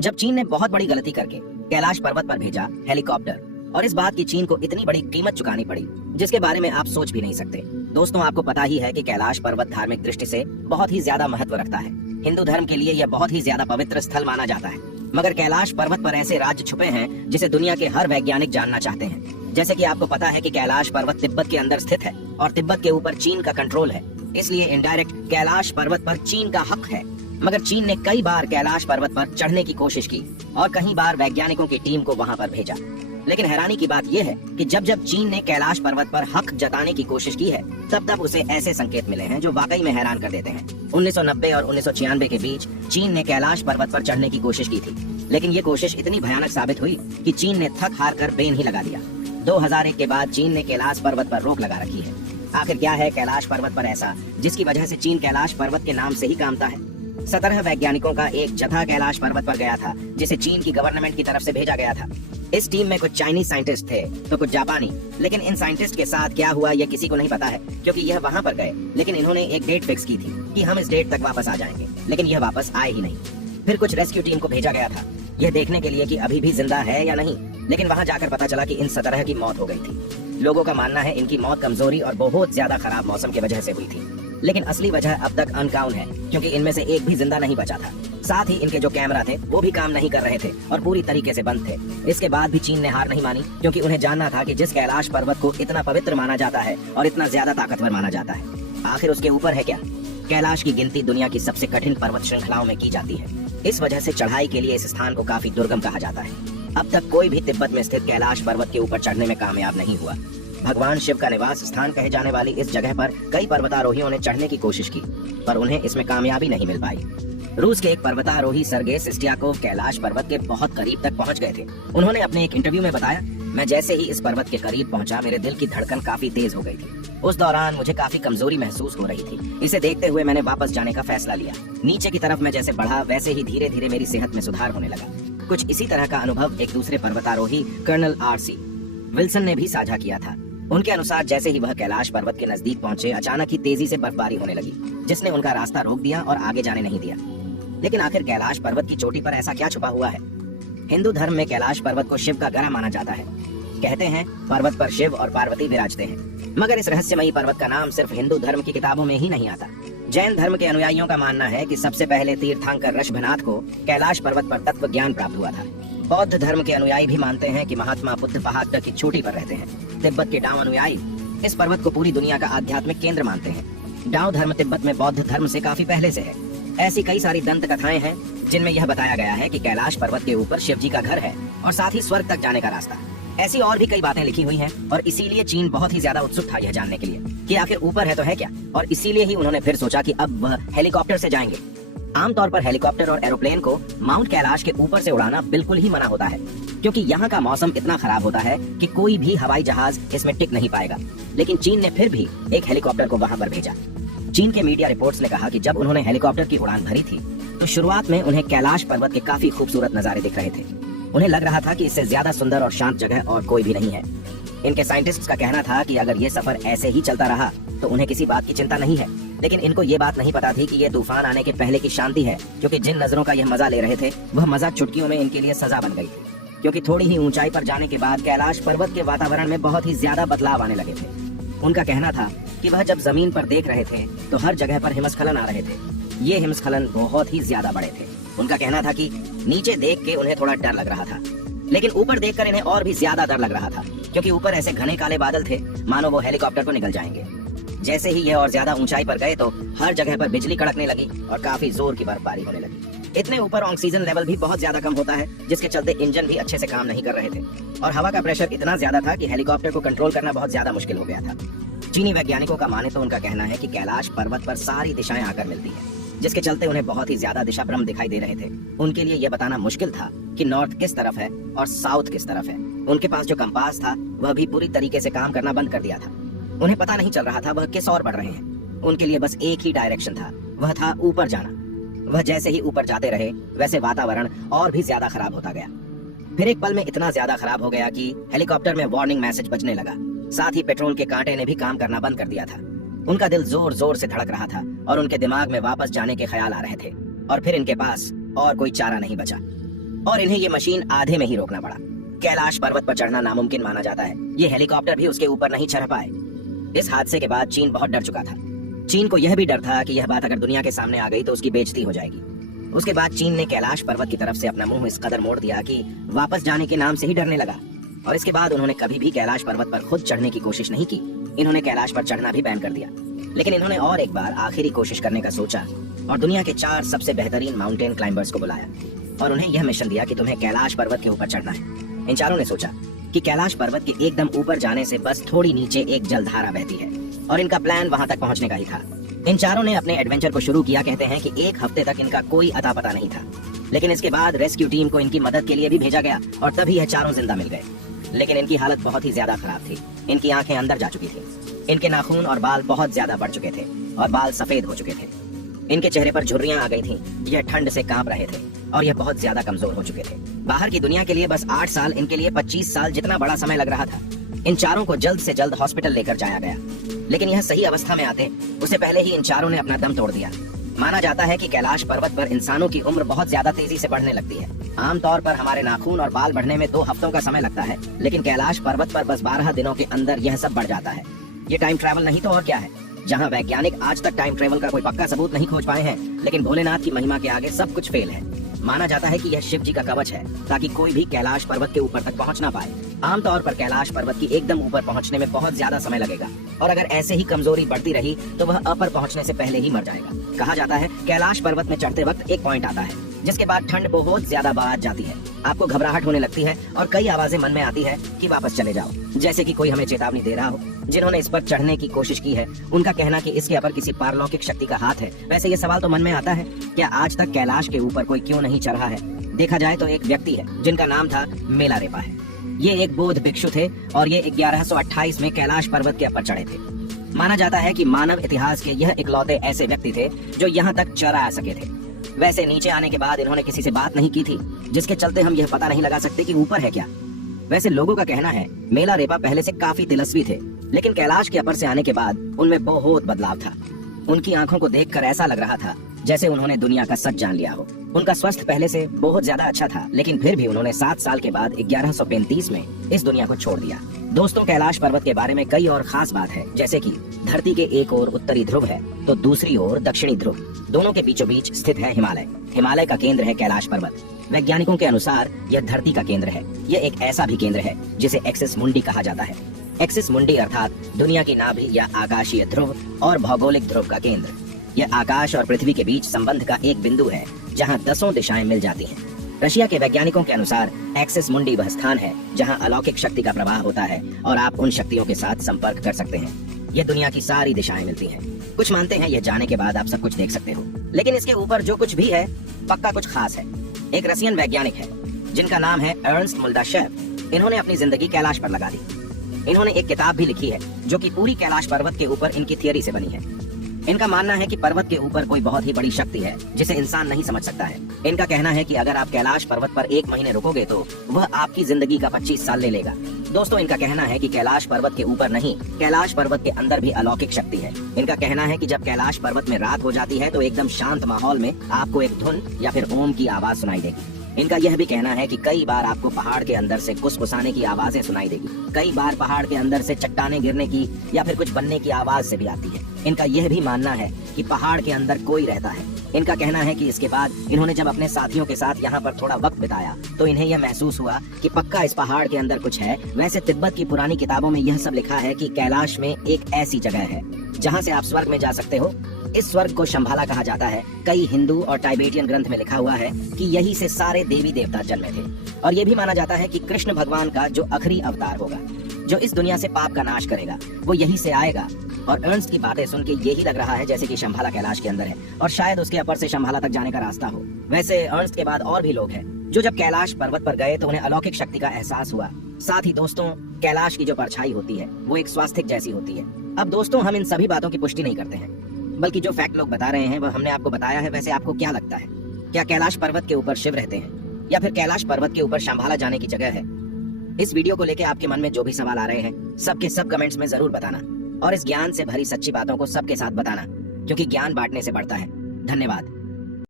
जब चीन ने बहुत बड़ी गलती करके कैलाश पर्वत पर भेजा हेलीकॉप्टर, और इस बात की चीन को इतनी बड़ी कीमत चुकानी पड़ी जिसके बारे में आप सोच भी नहीं सकते। दोस्तों, आपको पता ही है कि कैलाश पर्वत धार्मिक दृष्टि से बहुत ही ज्यादा महत्व रखता है। हिंदू धर्म के लिए यह बहुत ही ज्यादा पवित्र स्थल माना जाता है। मगर कैलाश पर्वत पर ऐसे राज्य छुपे हैं जिसे दुनिया के हर वैज्ञानिक जानना चाहते हैं। जैसे कि आपको पता है कि कैलाश पर्वत तिब्बत के अंदर स्थित है और तिब्बत के ऊपर चीन का कंट्रोल है, इसलिए इनडायरेक्ट कैलाश पर्वत पर चीन का हक है। मगर चीन ने कई बार कैलाश पर्वत पर चढ़ने की कोशिश की और कई बार वैज्ञानिकों की टीम को वहां पर भेजा। लेकिन हैरानी की बात यह है कि जब जब चीन ने कैलाश पर्वत पर हक जताने की कोशिश की है, तब तब उसे ऐसे संकेत मिले हैं जो वाकई में हैरान कर देते हैं। 1990 और 1996 के बीच चीन ने कैलाश पर्वत पर चढ़ने की कोशिश की थी, लेकिन ये कोशिश इतनी भयानक साबित हुई कि चीन ने थक हार कर बेन ही लगा दिया। 2001 के बाद चीन ने कैलाश पर्वत पर रोक लगा रखी है। आखिर क्या है कैलाश पर्वत पर ऐसा जिसकी वजह से चीन कैलाश पर्वत के नाम से ही कामता है? 17 वैज्ञानिकों का एक जत्था कैलाश पर्वत पर गया था, जिसे चीन की गवर्नमेंट की तरफ से भेजा गया था। इस टीम में कुछ चाइनीज साइंटिस्ट थे तो कुछ जापानी। लेकिन इन साइंटिस्ट के साथ क्या हुआ यह किसी को नहीं पता है, क्योंकि यह वहां पर गए लेकिन इन्होंने एक डेट फिक्स की थी कि हम इस डेट तक वापस आ जाएंगे, लेकिन यह वापस आए ही नहीं। फिर कुछ रेस्क्यू टीम को भेजा गया था यह देखने के लिए कि अभी भी जिंदा है या नहीं, लेकिन वहां जाकर पता चला कि इन 17 की मौत हो गई थी। लोगों का मानना है इनकी मौत कमजोरी और बहुत ज्यादा खराब मौसम की वजह से हुई थी, लेकिन असली वजह अब तक अनकाउन है, क्योंकि इनमें से एक भी जिंदा नहीं बचा था। साथ ही इनके जो कैमरा थे वो भी काम नहीं कर रहे थे और पूरी तरीके से बंद थे। इसके बाद भी चीन ने हार नहीं मानी, क्योंकि उन्हें जानना था कि जिस कैलाश पर्वत को इतना पवित्र माना जाता है और इतना ज्यादा ताकतवर माना जाता है, आखिर उसके ऊपर है क्या? कैलाश की गिनती दुनिया की सबसे कठिन पर्वत श्रृंखलाओं में की जाती है। इस वजह से चढ़ाई के लिए इस स्थान को काफी दुर्गम कहा जाता है। अब तक कोई भी तिब्बत में स्थित कैलाश पर्वत के ऊपर चढ़ने में कामयाब नहीं हुआ। भगवान शिव का निवास स्थान कहे जाने वाली इस जगह पर कई पर्वतारोहियों ने चढ़ने की कोशिश की, पर उन्हें इसमें कामयाबी नहीं मिल पाई। रूस के एक पर्वतारोही सर्गेई सिस्टियाकोव कैलाश पर्वत के बहुत करीब तक पहुंच गए थे। उन्होंने अपने एक इंटरव्यू में बताया, मैं जैसे ही इस पर्वत के करीब पहुंचा, मेरे दिल की धड़कन काफी तेज हो गई थी। उस दौरान मुझे काफी कमजोरी महसूस हो रही थी। इसे देखते हुए मैंने वापस जाने का फैसला लिया। नीचे की तरफ मैं जैसे बढ़ा, वैसे ही धीरे धीरे मेरी सेहत में सुधार होने लगा। कुछ इसी तरह का अनुभव एक दूसरे पर्वतारोही कर्नल आर.सी. विल्सन ने भी साझा किया था। उनके अनुसार जैसे ही वह कैलाश पर्वत के नजदीक पहुंचे, अचानक ही तेजी से बर्फबारी होने लगी, जिसने उनका रास्ता रोक दिया और आगे जाने नहीं दिया। लेकिन आखिर कैलाश पर्वत की चोटी पर ऐसा क्या छुपा हुआ है? हिंदू धर्म में कैलाश पर्वत को शिव का गढ़ माना जाता है। कहते हैं पर्वत पर शिव और पार्वती विराजते हैं। मगर इस रहस्यमयी पर्वत का नाम सिर्फ हिंदू धर्म की किताबों में ही नहीं आता। जैन धर्म के अनुयायियों का मानना है कि सबसे पहले तीर्थंकर ऋषभनाथ को कैलाश पर्वत पर तत्व ज्ञान प्राप्त हुआ था। बौद्ध धर्म के अनुयायी भी मानते हैं कि महात्मा बुद्ध पहाड़ की चोटी पर रहते हैं। तिब्बत के डाउ अनुयायी इस पर्वत को पूरी दुनिया का आध्यात्मिक केंद्र मानते हैं। डाउ धर्म तिब्बत में बौद्ध धर्म से काफी पहले से है। ऐसी कई सारी दंत कथाएं हैं जिनमें यह बताया गया है कि कैलाश पर्वत के ऊपर शिव जी का घर है और साथ ही स्वर्ग तक जाने का रास्ता। ऐसी और भी कई बातें लिखी हुई हैं और इसीलिए चीन बहुत ही ज्यादा उत्सुक था यह जानने के लिए कि आखिर ऊपर है तो है क्या, और इसीलिए ही उन्होंने फिर सोचा कि अब वह हेलीकॉप्टर से जाएंगे। आमतौर पर हेलीकॉप्टर और एरोप्लेन को माउंट कैलाश के ऊपर से उड़ाना बिल्कुल ही मना होता है, क्योंकि यहाँ का मौसम इतना खराब होता है कि कोई भी हवाई जहाज इसमें टिक नहीं पाएगा। लेकिन चीन ने फिर भी एक हेलीकॉप्टर को वहाँ पर भेजा। चीन के मीडिया रिपोर्ट्स ने कहा कि जब उन्होंने हेलीकॉप्टर की उड़ान भरी थी तो शुरुआत में उन्हें कैलाश पर्वत के काफी खूबसूरत नजारे दिख रहे थे। उन्हें लग रहा था कि इससे ज्यादा सुंदर और शांत जगह और कोई भी नहीं है। इनके साइंटिस्ट्स का कहना था कि अगर ये सफर ऐसे ही चलता रहा तो उन्हें किसी बात की चिंता नहीं है। लेकिन इनको ये बात नहीं पता थी कि ये तूफान आने के पहले की शांति है, क्योंकि जिन नजरों का यह मजा ले रहे थे वह मजा चुटकियों में इनके लिए सजा बन गई थी। क्योंकि थोड़ी ही ऊंचाई पर जाने के बाद कैलाश पर्वत के वातावरण में बहुत ही ज्यादा बदलाव आने लगे थे। उनका कहना था कि वह जब जमीन पर देख रहे थे तो हर जगह पर हिमस्खलन आ रहे थे। ये हिमस्खलन बहुत ही ज्यादा बड़े थे। उनका कहना था कि नीचे देख के उन्हें थोड़ा डर लग रहा था, लेकिन ऊपर देखकर इन्हें और भी ज्यादा डर लग रहा था, क्योंकि ऊपर ऐसे घने काले बादल थे मानो वो हेलीकॉप्टर को निगल जाएंगे। जैसे ही यह और ज्यादा ऊंचाई पर गए तो हर जगह पर बिजली कड़कने लगी और काफी जोर की बर्फबारी होने लगी। इतने ऊपर ऑक्सीजन लेवल भी बहुत ज्यादा कम होता है, जिसके चलते इंजन भी अच्छे से काम नहीं कर रहे थे और हवा का प्रेशर इतना ज्यादा था कि हेलीकॉप्टर को कंट्रोल करना बहुत ज्यादा मुश्किल हो गया था। चीनी वैज्ञानिकों का माने तो उनका कहना है कि कैलाश पर्वत पर सारी दिशाएं आकर मिलती है, जिसके चलते उन्हें बहुत ही ज्यादा दिशा भ्रम दिखाई दे रहे थे। उनके लिए यह बताना मुश्किल था कि नॉर्थ किस तरफ है और साउथ किस तरफ है। उनके पास जो कंपास था वह भी पूरी तरीके से काम करना बंद कर दिया था। उन्हें पता नहीं चल रहा था वह किस ओर बढ़ रहे हैं। उनके लिए बस एक ही डायरेक्शन था, वह था ऊपर जाना। वह जैसे ही ऊपर जाते रहे वैसे वातावरण और भी ज्यादा खराब होता गया। फिर एक पल में इतना ज्यादा खराब हो गया कि हेलीकॉप्टर में वार्निंग मैसेज बजने लगा। साथ ही पेट्रोल के कांटे ने भी काम करना बंद कर दिया था। उनका दिल जोर जोर से धड़क रहा था और उनके दिमाग में वापस जाने के ख्याल आ रहे थे, और फिर इनके पास और कोई चारा नहीं बचा। और इन्हें ये मशीन आधे में ही रोकना पड़ा। कैलाश पर्वत पर चढ़ना नामुमकिन माना जाता है। ये हेलीकॉप्टर भी उसके ऊपर नहीं चढ़ पाए। इस हादसे के बाद चीन बहुत डर चुका था। चीन को यह भी डर था कि यह बात अगर दुनिया के सामने आ गई तो उसकी बेइज्जती हो जाएगी। उसके बाद चीन ने कैलाश पर्वत की तरफ से अपना मुंह इस कदर मोड़ दिया कि वापस जाने के नाम से ही डरने लगा। और इसके बाद उन्होंने कभी भी कैलाश पर्वत पर खुद चढ़ने की कोशिश नहीं की। इन्होंने कैलाश पर चढ़ना भी बैन कर दिया। लेकिन इन्होंने और एक बार आखिरी कोशिश करने का सोचा और दुनिया के 4 सबसे बेहतरीन माउंटेन क्लाइंबर्स को बुलाया और उन्हें यह मिशन दिया कि तुम्हें कैलाश पर्वत के ऊपर चढ़ना है। इन चारों ने सोचा कि कैलाश पर्वत के एकदम ऊपर जाने से बस थोड़ी नीचे एक जलधारा बहती है और इनका प्लान वहां तक पहुंचने का ही था। इन चारों ने अपने एडवेंचर को शुरू किया। कहते हैं कि 1 हफ्ते तक इनका कोई अता पता नहीं था। लेकिन इसके बाद रेस्क्यू टीम को इनकी मदद के लिए भी भेजा गया और तभी यह चारों जिंदा मिल गए। लेकिन इनकी हालत बहुत ही ज्यादा खराब थी। इनकी आंखें अंदर जा चुकी थी। इनके नाखून और बाल बहुत ज्यादा बढ़ चुके थे और बाल सफेद हो चुके थे। इनके चेहरे पर झुर्रियां आ गई थीं। यह ठंड से कांप रहे थे और यह बहुत ज्यादा कमजोर हो चुके थे। बाहर की दुनिया के लिए बस 8 साल, इनके लिए 25 साल जितना बड़ा समय लग रहा था। इन चारों को जल्द से जल्द हॉस्पिटल लेकर जाया गया। लेकिन यह सही अवस्था में आते उससे पहले ही इन चारों ने अपना दम तोड़ दिया। माना जाता है कि कैलाश पर्वत पर इंसानों की उम्र बहुत ज्यादा तेजी से बढ़ने लगती है। आमतौर पर हमारे नाखून और बाल बढ़ने में 2 हफ्तों का समय लगता है, लेकिन कैलाश पर्वत पर बस 12 दिनों के अंदर यह सब बढ़ जाता है। ये टाइम ट्रैवल नहीं तो और क्या है। जहाँ वैज्ञानिक आज तक टाइम ट्रैवल का कोई पक्का सबूत नहीं खोज पाए हैं, लेकिन भोलेनाथ की महिमा के आगे सब कुछ फेल है। माना जाता है कि यह शिव जी का कवच है ताकि कोई भी कैलाश पर्वत के ऊपर तक पहुंच ना पाए। आमतौर पर कैलाश पर्वत की एकदम ऊपर पहुंचने में बहुत ज्यादा समय लगेगा और अगर ऐसे ही कमजोरी बढ़ती रही तो वह अपर पहुंचने से पहले ही मर जाएगा। कहा जाता है कैलाश पर्वत में चढ़ते वक्त एक पॉइंट आता है जिसके बाद ठंड बहुत ज्यादा बढ़ जाती है। आपको घबराहट होने लगती है और कई आवाजें मन में आती है कि वापस चले जाओ, जैसे कि कोई हमें चेतावनी दे रहा हो। जिन्होंने इस पर चढ़ने की कोशिश की है उनका कहना कि इसके ऊपर किसी पारलौकिक शक्ति का हाथ है। वैसे ये सवाल तो मन में आता है, क्या आज तक कैलाश के ऊपर कोई क्यों नहीं चढ़ा है? देखा जाए तो एक व्यक्ति है जिनका नाम था मेलारेपा है। ये एक बौद्ध भिक्षु थे और ये 1128 में कैलाश पर्वत के ऊपर चढ़े थे। माना जाता है कि मानव इतिहास के यह इकलौते ऐसे व्यक्ति थे जो यहाँ तक चढ़ आ सके थे। वैसे नीचे आने के बाद इन्होंने किसी से बात नहीं की थी, जिसके चलते हम यह पता नहीं लगा सकते कि ऊपर है क्या। वैसे लोगों का कहना है मेलारेपा पहले से काफी तिलस्वी थे, लेकिन कैलाश के ऊपर से आने के बाद उनमें बहुत बदलाव था। उनकी आंखों को देखकर ऐसा लग रहा था जैसे उन्होंने दुनिया का सच जान लिया हो। उनका स्वास्थ्य पहले से बहुत ज्यादा अच्छा था, लेकिन फिर भी उन्होंने 7 साल के बाद 1135 में इस दुनिया को छोड़ दिया। दोस्तों, कैलाश पर्वत के बारे में कई और खास बात है, जैसे कि धरती के एक ओर उत्तरी ध्रुव है तो दूसरी ओर दक्षिणी ध्रुव। दोनों के बीचों बीच स्थित है हिमालय। हिमालय का केंद्र है कैलाश पर्वत। वैज्ञानिकों के अनुसार यह धरती का केंद्र है। यह एक ऐसा भी केंद्र है जिसे एक्सिस मुंडी कहा जाता है। एक्सिस मुंडी अर्थात दुनिया की नाभि या आकाशीय ध्रुव और भौगोलिक ध्रुव का केंद्र। यह आकाश और पृथ्वी के बीच संबंध का एक बिंदु है जहां 10 दिशाएं मिल जाती हैं। रशिया के वैज्ञानिकों के अनुसार एक्सिस मुंडी वह स्थान है जहां अलौकिक शक्ति का प्रवाह होता है और आप उन शक्तियों के साथ संपर्क कर सकते हैं। यह दुनिया की सारी दिशाएं मिलती हैं। कुछ मानते हैं यह जाने के बाद आप सब कुछ देख सकते हो, लेकिन इसके ऊपर जो कुछ भी है पक्का कुछ खास है। एक रशियन वैज्ञानिक है जिनका नाम है अर्नस्ट मुल्दाशेव। इन्होंने अपनी जिंदगी कैलाश पर लगा दी। इन्होंने एक किताब भी लिखी है जो कि पूरी कैलाश पर्वत के ऊपर इनकी थियरी से बनी है। इनका मानना है कि पर्वत के ऊपर कोई बहुत ही बड़ी शक्ति है जिसे इंसान नहीं समझ सकता है। इनका कहना है कि अगर आप कैलाश पर्वत पर 1 महीने रुकोगे तो वह आपकी जिंदगी का 25 साल ले लेगा। दोस्तों, इनका कहना है कि कैलाश पर्वत के ऊपर नहीं, कैलाश पर्वत के अंदर भी अलौकिक शक्ति है। इनका कहना है कि जब कैलाश पर्वत में रात हो जाती है तो एकदम शांत माहौल में आपको एक धुन या फिर ओम की आवाज सुनाई देगी। इनका यह भी कहना है कि कई बार आपको पहाड़ के अंदर से कुसकुसाने की आवाजें सुनाई देगी। कई बार पहाड़ के अंदर से चट्टानें गिरने की या फिर कुछ बनने की आवाज से भी आती है। इनका यह भी मानना है कि पहाड़ के अंदर कोई रहता है। इनका कहना है कि इसके बाद इन्होंने जब अपने साथियों के साथ यहाँ पर थोड़ा वक्त बिताया तो इन्हें यह महसूस हुआ कि पक्का इस पहाड़ के अंदर कुछ है। वैसे तिब्बत की पुरानी किताबों में यह सब लिखा है कि कैलाश में एक ऐसी जगह है जहाँ से आप स्वर्ग में जा सकते हो। इस स्वर्ग को शंभाला कहा जाता है। कई हिंदू और टाइबेटियन ग्रंथ में लिखा हुआ है कि यही से सारे देवी देवता जन्मे थे। और ये भी माना जाता है कि कृष्ण भगवान का जो आखिरी अवतार होगा, जो इस दुनिया से पाप का नाश करेगा, वो यहीं से आएगा। और अर्नस्ट की बातें सुन के यही लग रहा है जैसे कि शंभाला कैलाश के अंदर है और शायद उसके ऊपर से शंभाला तक जाने का रास्ता हो। वैसे अर्नस्ट के बाद और भी लोग हैं जो जब कैलाश पर्वत पर गए तो उन्हें अलौकिक शक्ति का एहसास हुआ। साथ ही दोस्तों, कैलाश की जो परछाई होती है वो एक स्वास्तिक जैसी होती है। अब दोस्तों, हम इन सभी बातों की पुष्टि नहीं करते हैं, बल्कि जो फैक्ट लोग बता रहे हैं वह हमने आपको बताया है। वैसे आपको क्या लगता है, क्या कैलाश पर्वत के ऊपर शिव रहते हैं या फिर कैलाश पर्वत के ऊपर शंभाला जाने की जगह है? इस वीडियो को लेकर आपके मन में जो भी सवाल आ रहे हैं सबके सब कमेंट्स में जरूर बताना और इस ज्ञान से भरी सच्ची बातों को सबके साथ बताना, क्योंकि ज्ञान बांटने से बढ़ता है। धन्यवाद।